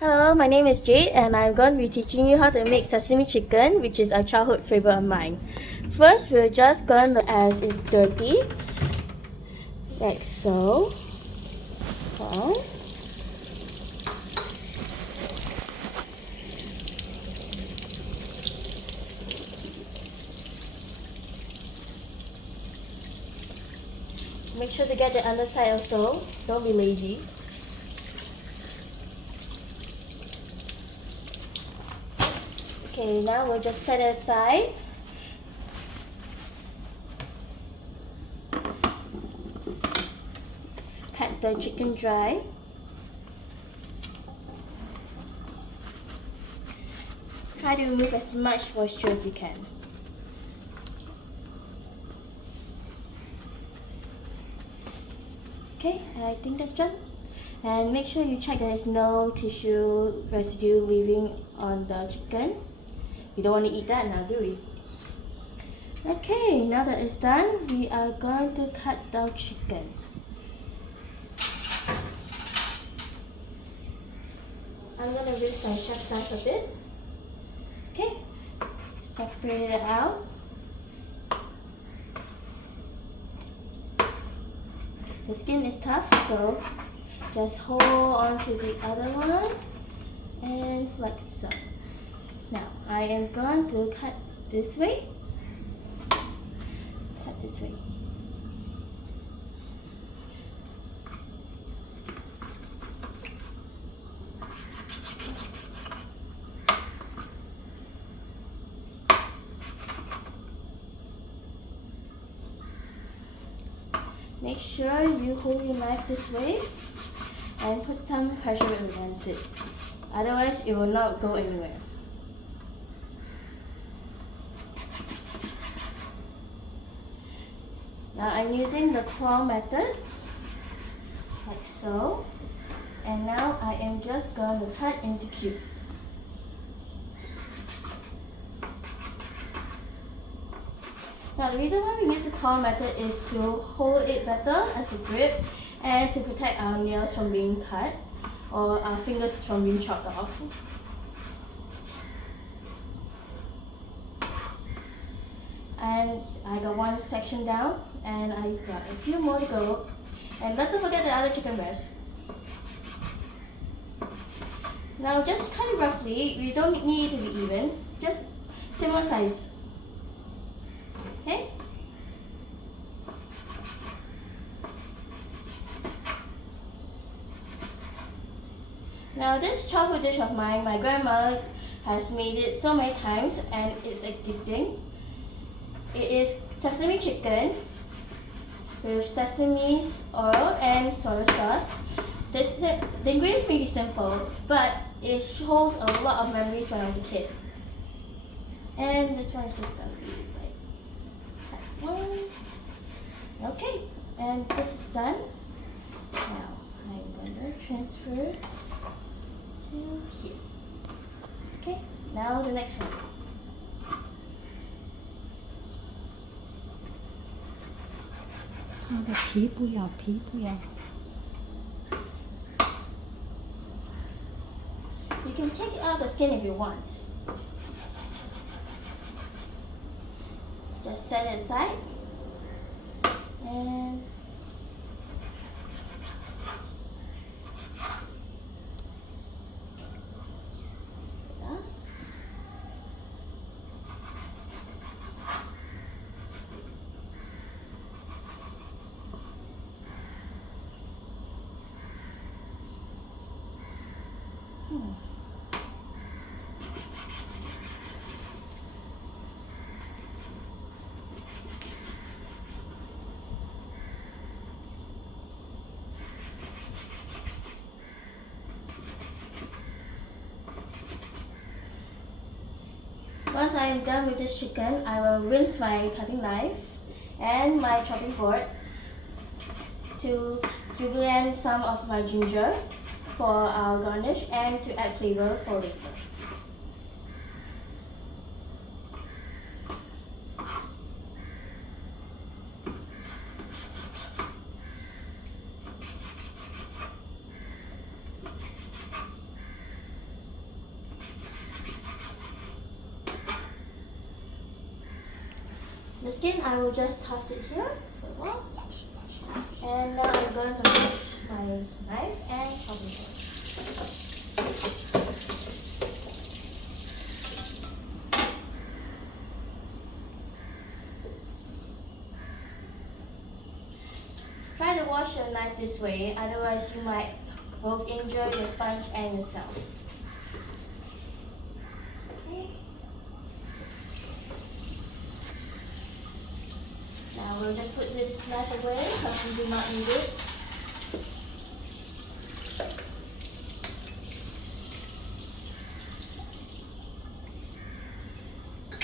Hello, my name is Jade and I'm going to be teaching you how to make sesame chicken, which is a childhood favorite of mine. First, we're just going to, as it's dirty, like so. Make sure to get the underside also, don't be lazy. Okay, now we'll just set it aside. Pat the chicken dry. Try to remove as much moisture as you can. Okay, I think that's done. And make sure you check there's no tissue residue leaving on the chicken. You don't want to eat that now, do we? Okay, now that it's done, we are going to cut the chicken. I'm going to rinse my chef's knife a bit. Okay, separate it out. The skin is tough, so just hold on to the other one and like so. Now I am going to cut this way. Cut this way. Make sure you hold your knife this way and put some pressure against it. Otherwise, it will not go anywhere. Now I'm using the claw method, like so. And now I am just going to cut into cubes. Now the reason why we use the claw method is to hold it better as a grip and to protect our nails from being cut or our fingers from being chopped off. And I got one section down and I got a few more to go. And let's not forget the other chicken breast. Now just cut it roughly, you don't need it to be even, just similar size. Okay? Now this childhood dish of mine, my grandma has made it so many times and it's addicting. It is sesame chicken with sesame oil and soy sauce. The ingredients may be simple, but it holds a lot of memories when I was a kid. And this one is just going to be like cut once. Okay, and this is done. Now I'm going to transfer to here. Okay, now the next one. You can take out the skin if you want. Just set it aside. And once I am done with this chicken, I will rinse my cutting knife and my chopping board to julienne some of my ginger for our garnish and to add flavor for later. The skin, I will just toss it here for a while. And now I'm going to wash my knife and chopping board. Try to wash your knife this way, otherwise you might both injure your sponge and yourself. Okay. Now we'll just put this knife away because we do not need it.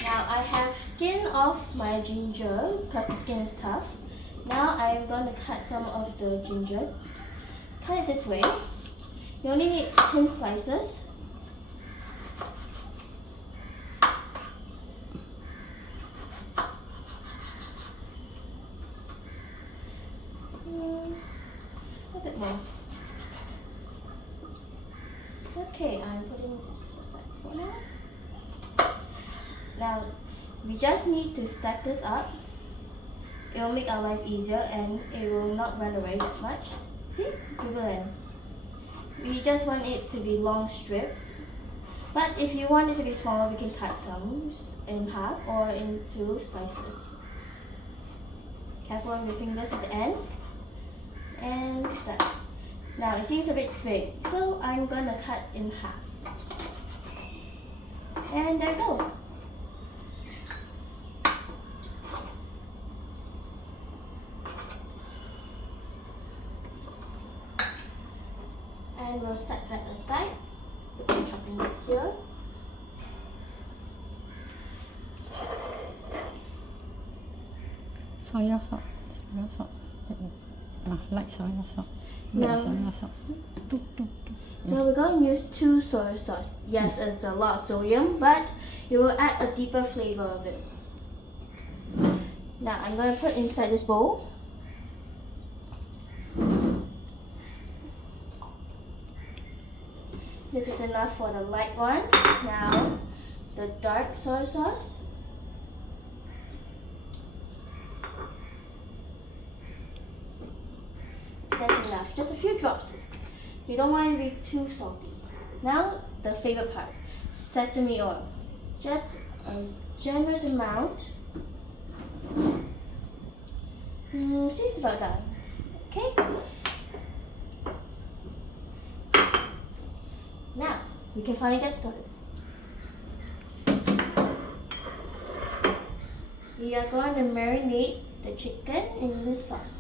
Now I have skinned off my ginger because the skin is tough. Now I am going to cut some of the ginger. Cut it this way. You only need thin slices. A bit more. Okay, I'm putting this aside for now. Now, we just need to stack this up. It will make our life easier and it will not run away that much. See? Julienne. We just want it to be long strips. But if you want it to be smaller, we can cut some in half or into slices. Careful with your fingers at the end. And that. Now it seems a bit big, so I'm gonna cut in half. And there we go. And we'll set that aside. Put the chopping board here. Soya sauce. Light soya sauce. Light soya sauce. Now we're going to use 2 soy sauce. Yes, it's a lot of sodium, but it will add a deeper flavor of it. Now I'm going to put inside this bowl. This is enough for the light one. Now the dark soy sauce. That's enough, just a few drops. You don't want it to be too salty. Now the favorite part, sesame oil. Just a generous amount. Seems about done. Okay. Now we can finally get started. We are going to marinate the chicken in this sauce.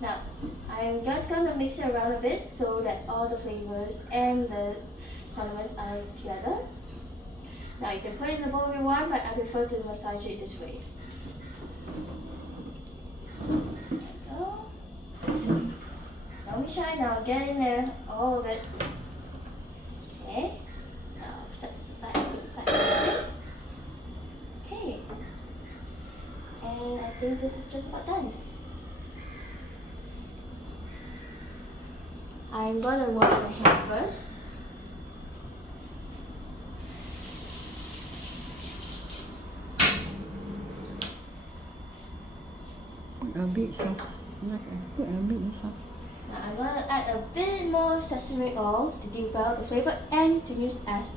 Now, I'm just going to mix it around a bit so that all the flavors and the condiments are together. Now you can put it in the bowl if you want, but I prefer to massage it this way. Go. Don't be shy now, get in there, all of it. Okay, now set this aside, put it aside. Okay, and I think this is just about done. I'm gonna wash my hand first. Put a bit sauce. Put a bit sauce. Now I'm gonna add a bit more sesame oil to develop the flavor and to use as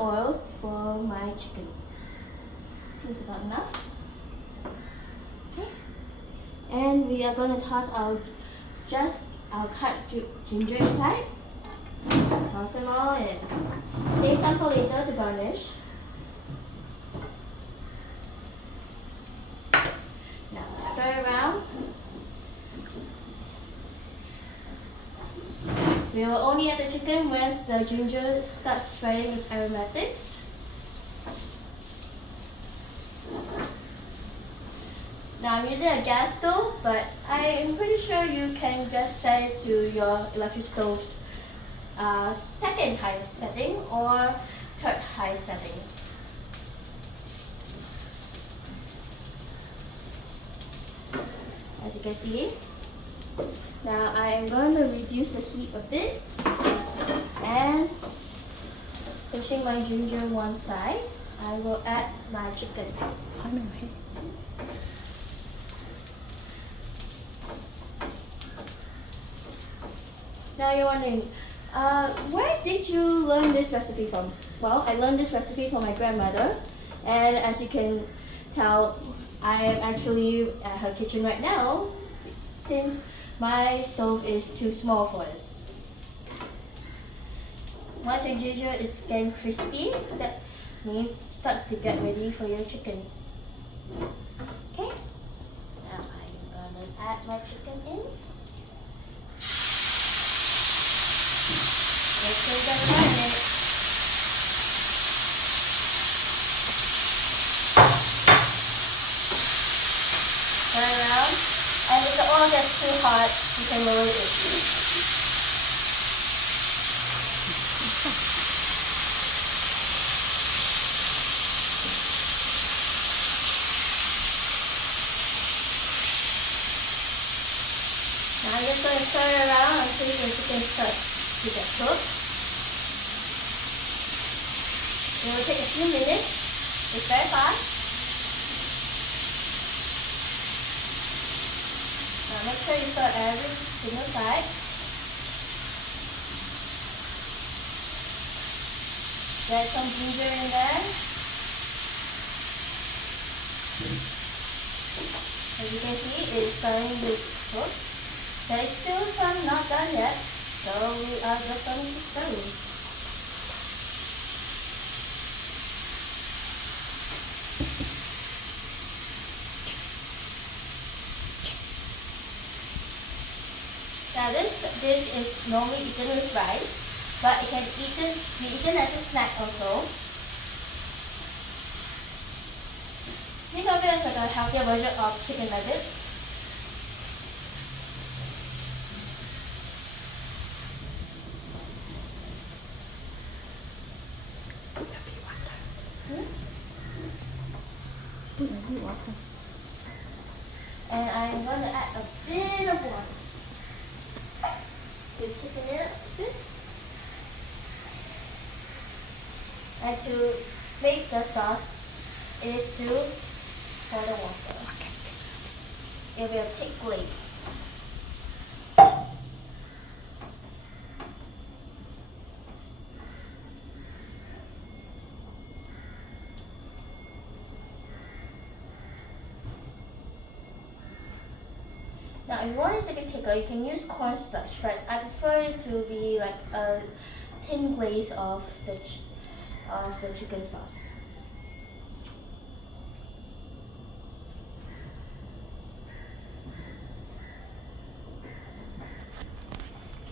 oil for my chicken. Seems about enough. Okay, and we are gonna toss our cut ginger inside. Toss them all in. Save some for later to garnish. Now stir around. We will only add the chicken when the ginger starts spreading its aromatics. Now I'm using a gas stove, but I am pretty sure you can just set it to your electric stove's second highest setting or third highest setting. As you can see, now I am going to reduce the heat a bit and pushing my ginger one side, I will add my chicken. Now you're wondering, where did you learn this recipe from? Well, I learned this recipe from my grandmother, and as you can tell, I am actually at her kitchen right now since my stove is too small for this. Once your ginger is getting crispy, that means start to get ready for your chicken. Okay, now I'm gonna add my chicken in. Make sure you don't burn it. Turn around, and if the oil gets too hot, you can lower it. Now I'm just going to turn it around until the chicken starts to get cooked. It will take a few minutes. It's very fast. Now make sure you stir every single side. Get some ginger in there. As you can see, it's starting to cook. There is still some not done yet, so we are just going to stir. Now this dish is normally eaten with rice, but it can be eaten as a snack also. Think of it as like a healthier version of chicken nuggets. Put a bit water. And I'm going to add a bit of water to thicken it up a bit. And to make the sauce, it is to pour the water. It will be a thick glaze. Now, if you want it to be thicker, you can use cornstarch, but I prefer it to be like a thin glaze of the chicken sauce.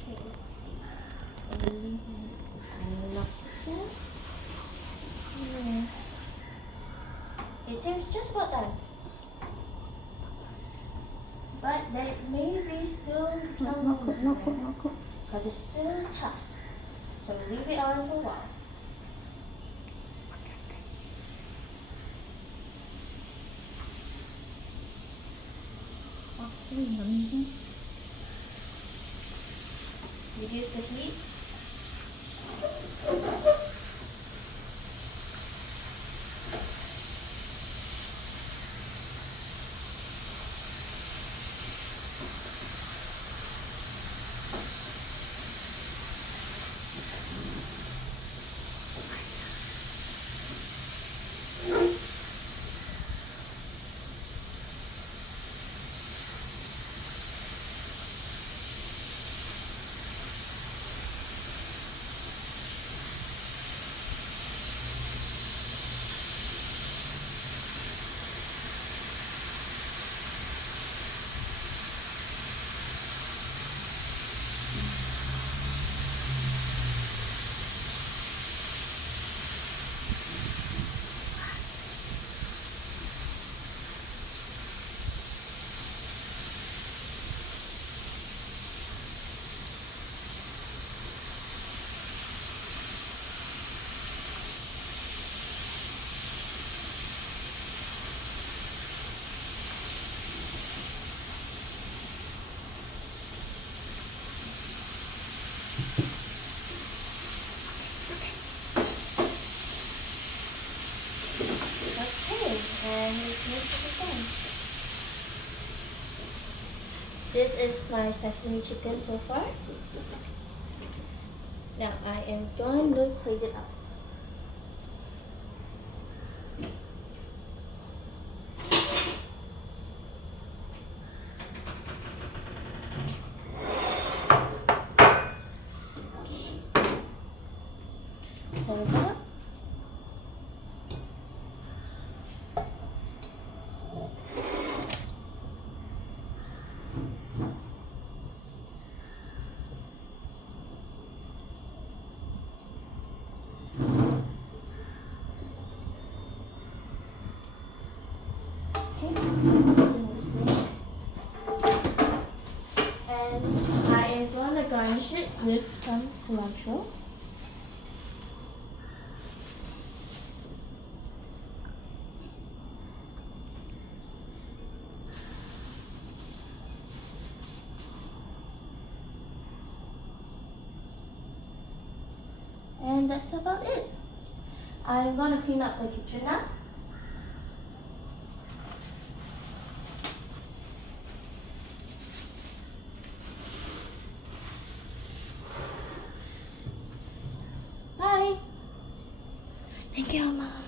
Okay, let's see. It seems just about done. But there may be still some Not holes cook, there not cook. because it's still tough. So leave it on for a while. Reduce the heat. And it's done. This is my sesame chicken so far. Now I am going to clean it up. So that. And I am going to garnish it with some cilantro. And that's about it. I'm going to clean up the kitchen now. Bye. Thank you, Mama.